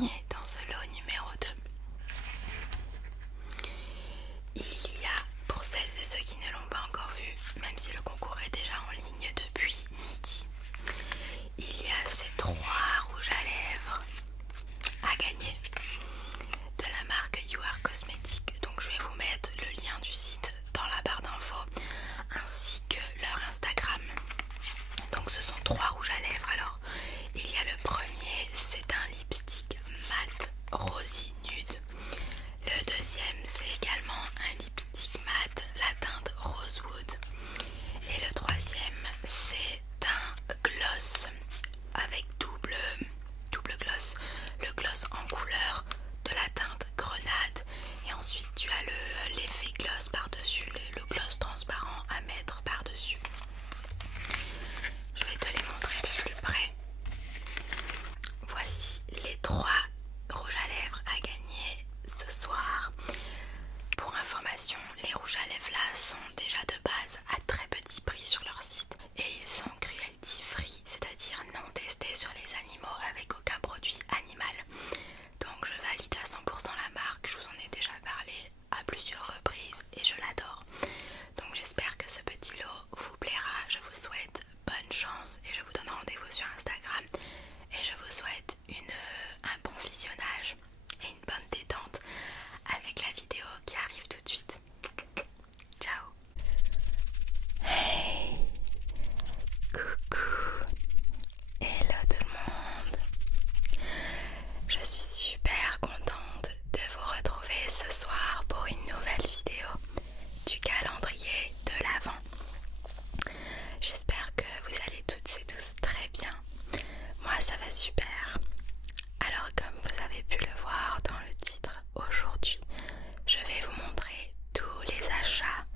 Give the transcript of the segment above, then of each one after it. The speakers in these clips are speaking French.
dernier dans ce lot numéro 2. Il y a, pour celles et ceux qui ne l'ont pas encore vu, même si le concours est déjà en ligne depuis midi, il y a ces 3 rouges à lèvres à gagner de la marque You Are Cosmetics. Donc je vais vous mettre le lien du site dans la barre d'infos ainsi que leur Instagram. Donc ce sont 3 rouges à lèvres. Alors il y a le premier, c'est un lipstick mat rosy nude. Le deuxième, c'est également un lipstick mat, la teinte Rosewood. Et le troisième, c'est un gloss avec double gloss. Le gloss en couleur de la teinte Grenade. Et ensuite tu as l'effet gloss par-dessus, le gloss transparent à mettre par-dessus. Je vais te les montrer de plus près. Voici les 3 rouges à lèvres à gagner ce soir. Pour information, les rouges à lèvres là sont déjà de base à très petit prix sur leur site et ils sont cruelty free, c'est-à-dire non testés sur les animaux avec aucun produit animal. Donc je valide à 100% la marque, je vous en ai déjà parlé à plusieurs reprises et je l'adore. Donc j'espère que ce petit lot vous plaira, je vous souhaite bonne chance et je vous donne rendez-vous sur Instagram et je vous souhaite un bon visionnage et une bonne détente avec la vidéo qui arrive tout de suite. Ciao. Hey, coucou, hello tout le monde. Je suis super contente de vous retrouver ce soir pour une nouvelle vidéo du calendrier de l'Avent. J'espère que vous allez toutes et tous très bien. Moi ça va super. Alors comme vous avez pu le voir dans le titre, aujourd'hui je vais vous montrer tous les achats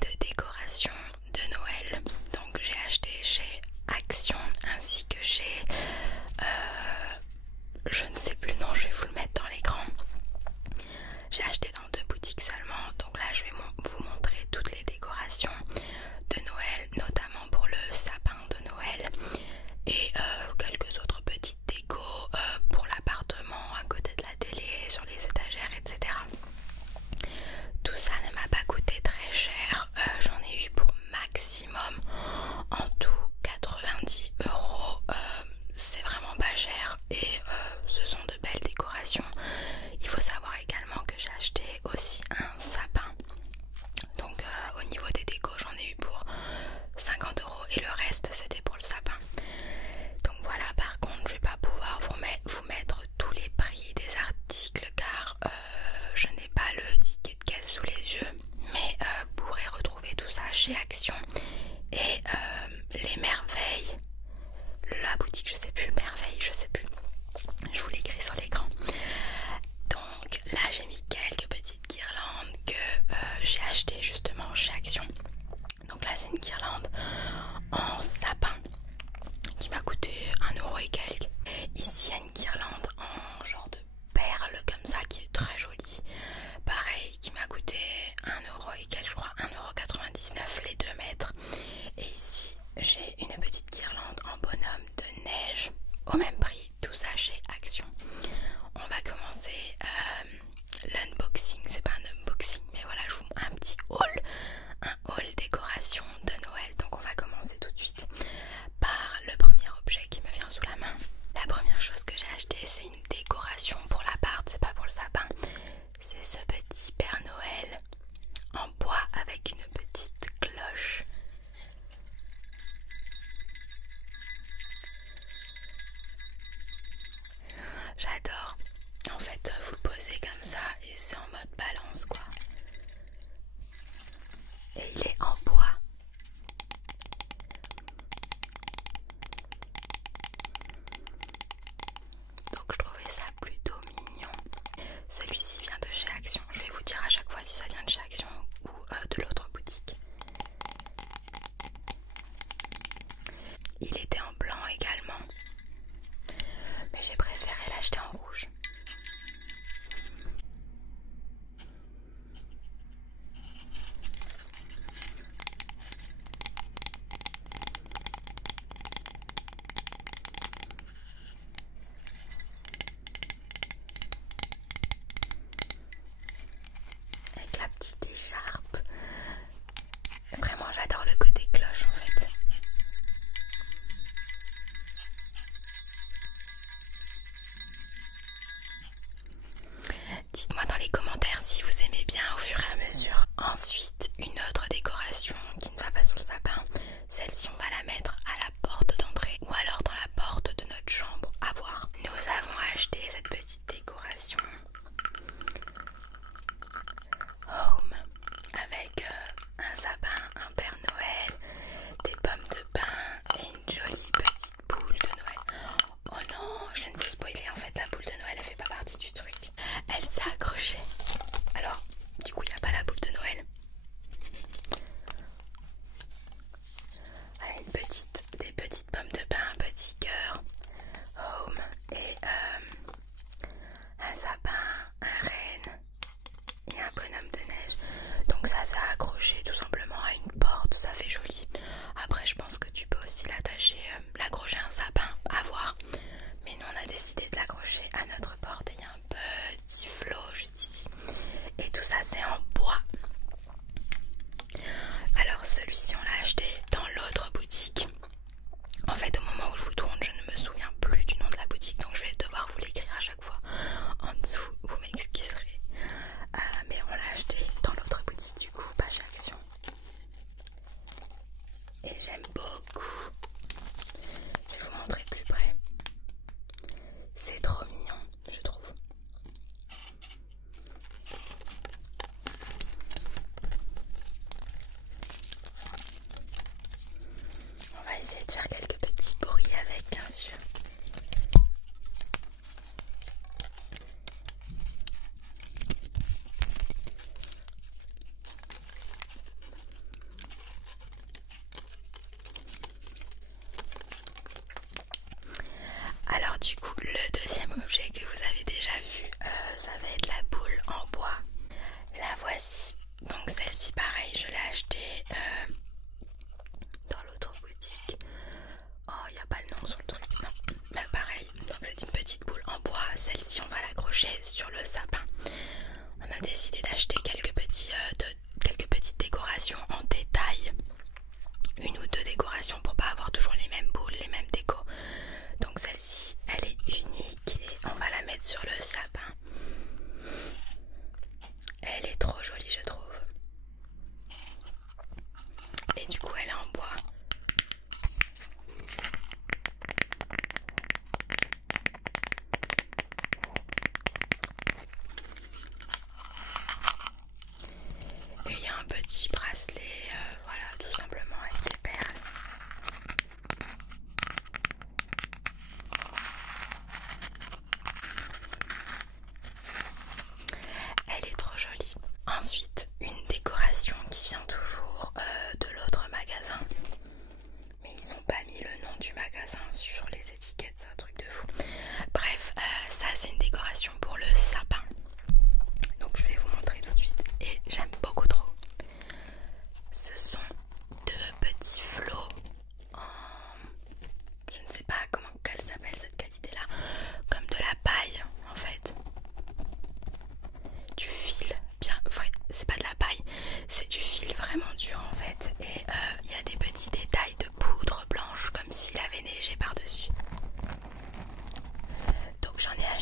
de décoration de Noël. Donc j'ai acheté chez Action ainsi que chez je ne sais plus le nom, je vais vous le mettre dans l'écran. J'ai acheté dans 2 boutiques seulement, donc là je vais vous montrer toutes les décorations de Noël, notamment pour le sapin de Noël et quelques autres petites décos pour l'appartement, à côté de la télé, sur les étagères, etc. Tout ça ne m'a pas coûté très cher, j'en ai eu pour maximum en tout 90 €. C'est vraiment pas cher et ce sont de belles décorations. Il faut savoir également que j'ai acheté aussi un sapin. Donc au niveau des décos j'en ai eu pour 50 € et le reste c'était pour le sapin. Donc voilà, par contre je vais pas pouvoir vous mettre tous les prix des articles car je n'ai pas le ticket de caisse sous les yeux. Mais vous pourrez retrouver tout ça chez Action et les merveilles. La boutique je sais plus, merveille je sais plus. Je vous l'écris sur l'écran. Donc là j'ai mis quelques petites guirlandes que j'ai achetées justement chez Action. Donc là c'est une guirlande en sapin qui m'a coûté 1 € et quelques. Ici il y a une guirlande en genre de perles comme ça qui est très jolie. Pareil qui m'a coûté 1 € et quelques, je crois 1,99 € les 2 mètres. Et ici j'ai une petite guirlande en bonhomme de neige au même prix, tout ça chez Action. On va commencer l'unboxing, c'est pas un unboxing mais voilà, je vous montre un petit haul, un haul décoration de Noël. Donc on va commencer tout de suite par le premier objet qui me vient sous la main. La première chose que j'ai acheté c'est une décoration pour l'appart, c'est pas pour le sapin. C'est ce petit Père Noël en bois avec une petite cloche. J'adore. En fait vous le posez comme ça et c'est en mode balance quoi.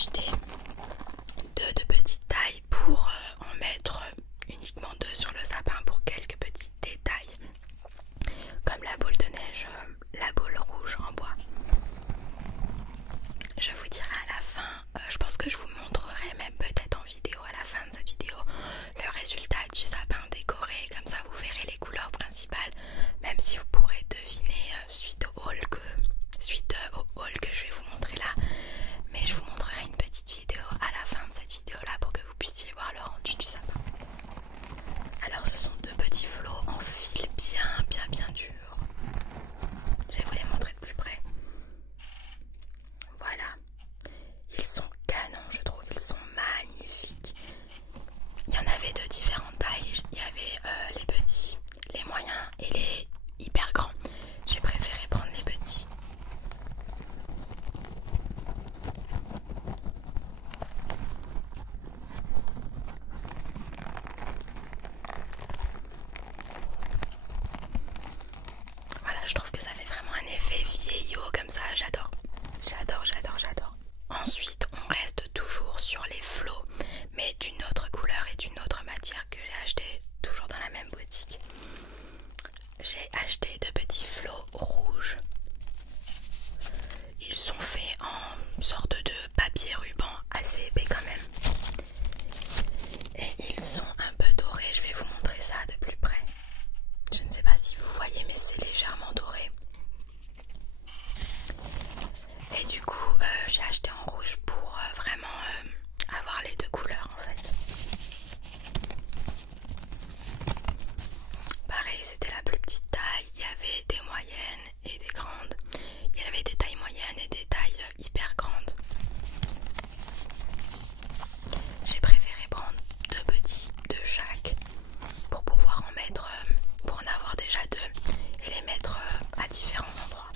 acheté deux de petite taille pour en mettre uniquement deux sur le sapin pour quelques petits détails, comme la boule de neige, la boule rouge en bois. Je vous dirai à la fin, je pense que je vous montrerai même peut-être en vidéo à la fin de cette vidéo le résultat du sapin décoré, comme ça vous verrez les couleurs principales, même si vous pourrez deviner suite au haul que je vais vous montrer là. Mais je vous montrerai une petite vidéo à la fin de cette vidéo là pour que vous puissiez voir le rendu du sapin. Alors ce sont deux petits flots en fil bien dur. Je vais vous les montrer de plus près. Voilà, ils sont canons, je trouve, ils sont magnifiques. Il y en avait de différentes tailles, il y avait les petits, les moyens et les hyper grands. J'ai préféré prendre les petits. Voilà, je trouve que ça fait vraiment un effet vieillot comme ça, j'adore. Ensuite, on reste toujours sur les flots, mais d'une autre couleur et d'une autre matière que j'ai acheté toujours dans la même boutique. J'ai acheté de petits flots rouges. Ils sont faits en sorte de papier ruban assez épais quand même. Et ils sont un peu dorés, je vais vous montrer ça de plus près. Je ne sais pas si vous voyez, mais c'est légèrement doré. Et du coup, j'ai acheté en rouge pour vraiment avoir les deux couleurs en fait. Pareil, c'était la plus petite taille. Il y avait des moyennes et des grandes. Il y avait des tailles moyennes et des tailles hyper grandes. J'ai préféré prendre deux petits de chaque pour pouvoir en mettre, pour en avoir déjà deux et les mettre à différents endroits.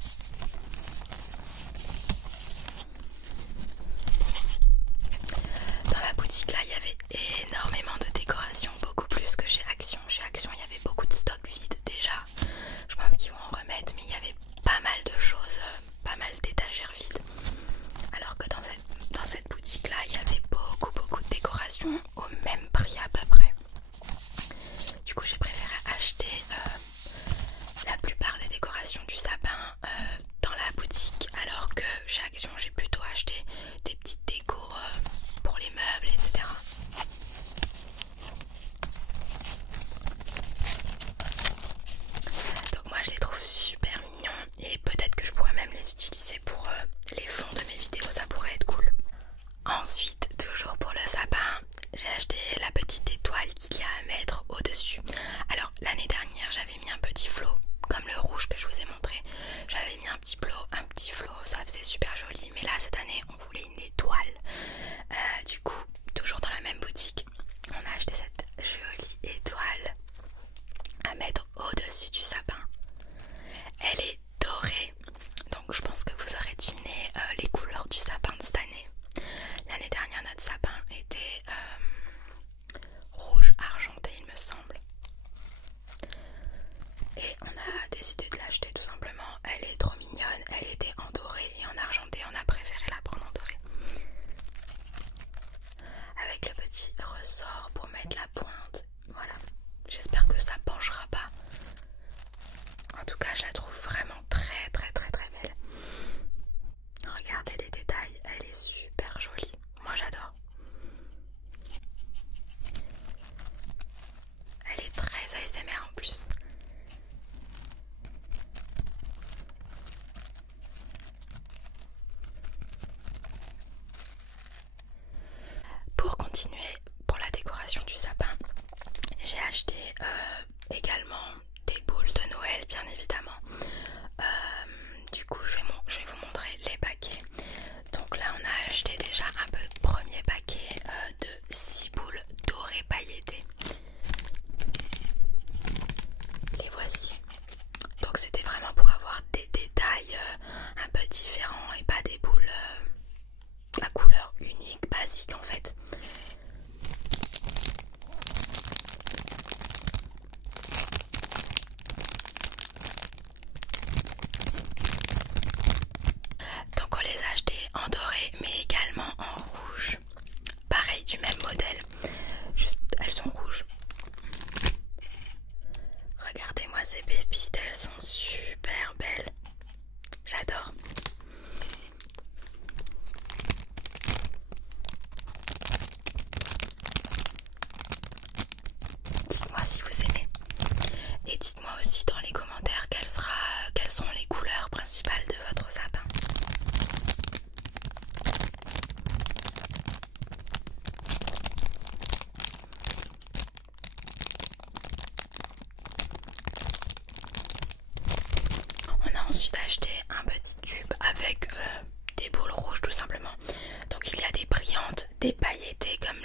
des pailletés comme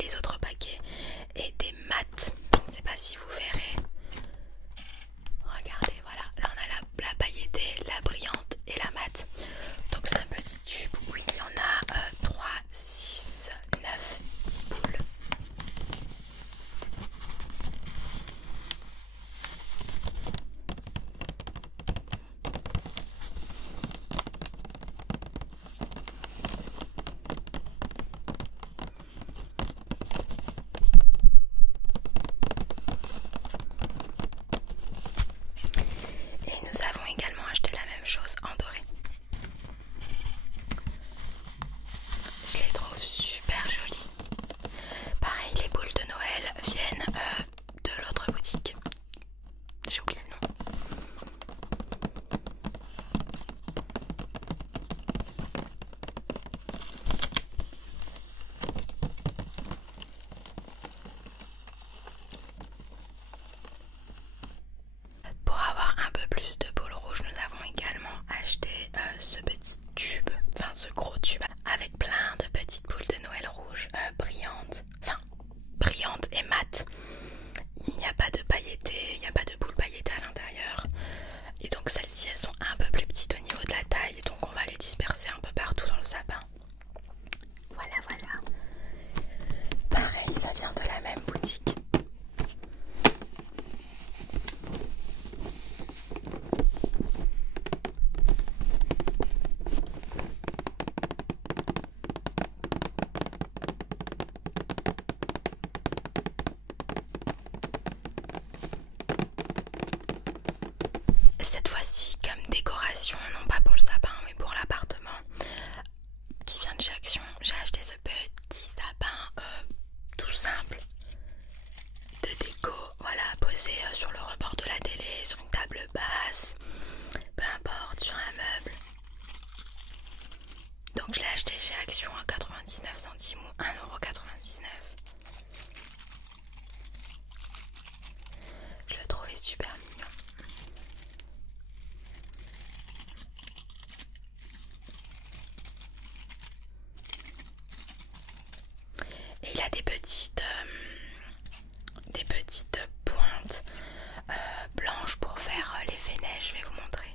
les autres paquets et des mattes. Je ne sais pas si vous verrez. Regardez, voilà, là on a la pailletée, la brillante et la mate. Donc c'est un petit tube où il y en a 3, 6, 9, 10 boules. Et nous avons également acheté la même chose en doré. Je les trouve super jolies. Pareil, les boules de Noël viennent de l'autre boutique. J'ai oublié le nom. Pour avoir un peu plus de boules rouges, nous avons également acheté ce petit tube, enfin ce gros tube avec plein de petites boules de Noël rouges brillantes, enfin brillantes et mates. Il n'y a pas de pailletés, il n'y a pas de boules pailletées à l'intérieur. Et donc celles-ci elles sont un peu plus petites au niveau de la taille, donc on va les disperser un peu partout dans le sapin. Voilà, voilà. Pareil, ça vient de la même boutique. Cette fois-ci, comme décoration, non pas pour le sapin mais pour l'appartement qui vient de chez Action, j'ai acheté ce petit sapin tout simple de déco, voilà, posé sur le rebord de la télé, sur une table basse, peu importe, sur un meuble. Donc je l'ai acheté chez Action à 99 centimes ou 1,99 €. Je le trouvais super mignon. Et il a des petites pointes blanches pour faire l'effet neige. Je vais vous montrer.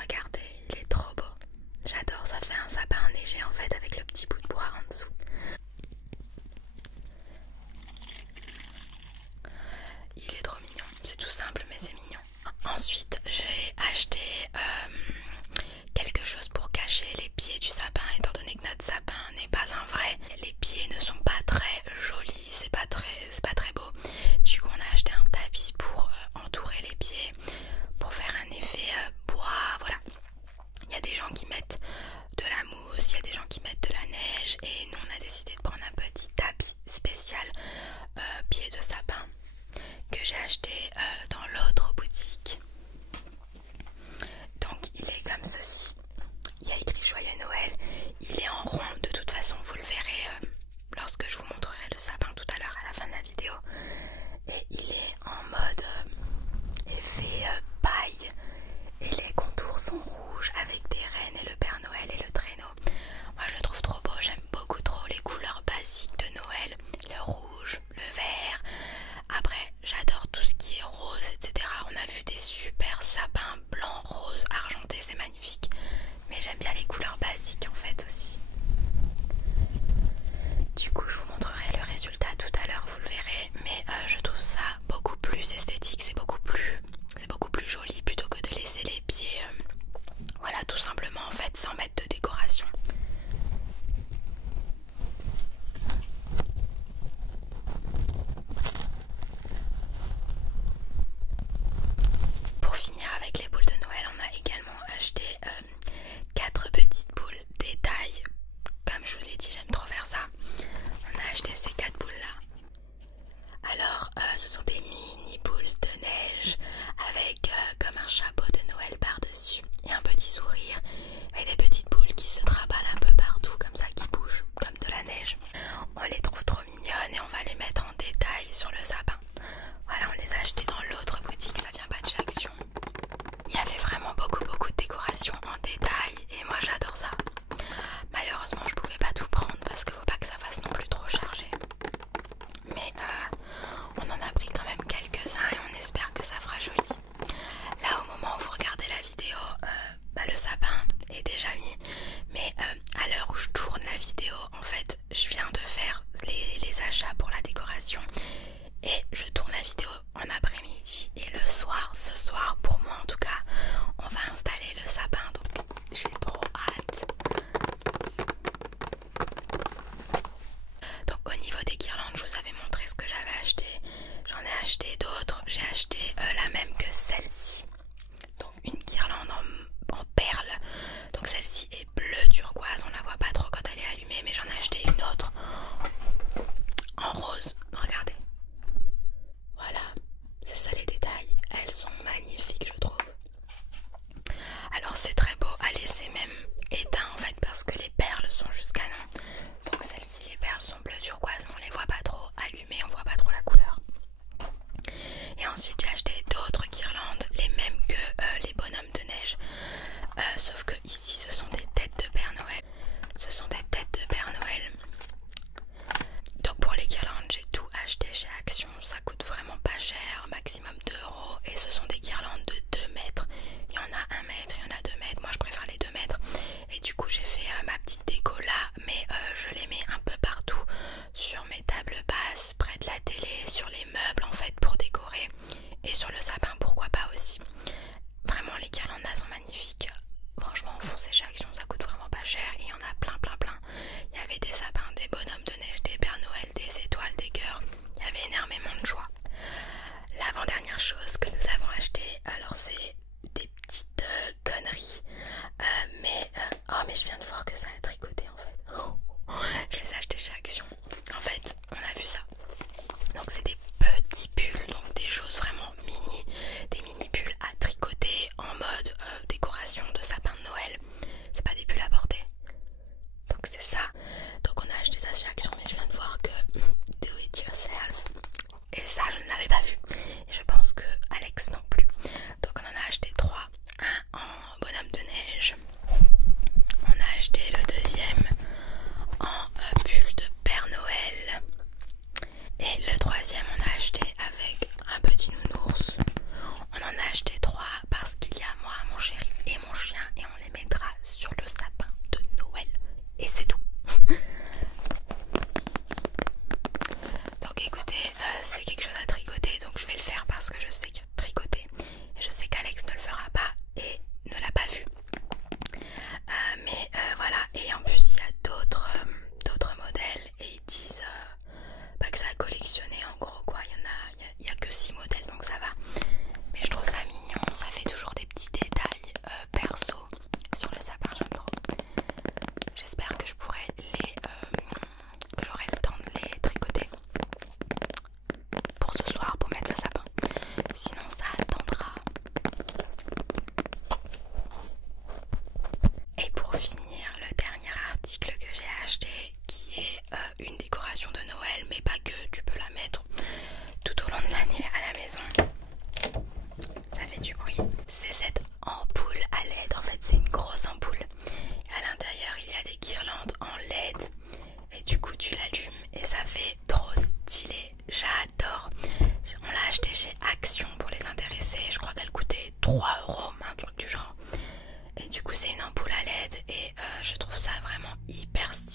Regardez, il est trop beau. J'adore, ça fait un sapin enneigé en fait avec le petit bout de bois en dessous. Il est trop mignon, c'est tout simple mais c'est mignon. Ensuite j'ai acheté quelque chose pour cacher les pieds du sapin, étant donné que notre sapin n'est pas un vrai. Les pieds ne sont pas très jolis, c'est pas très beau. Du coup on a acheté un tapis pour entourer les pieds, pour faire un effet bois, voilà. Il y a des gens qui mettent de la mousse, il y a des gens qui mettent de la neige, et nous on a décidé de prendre un petit tapis spécial pied de sapin que j'ai acheté dans l'autre boutique.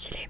stylé.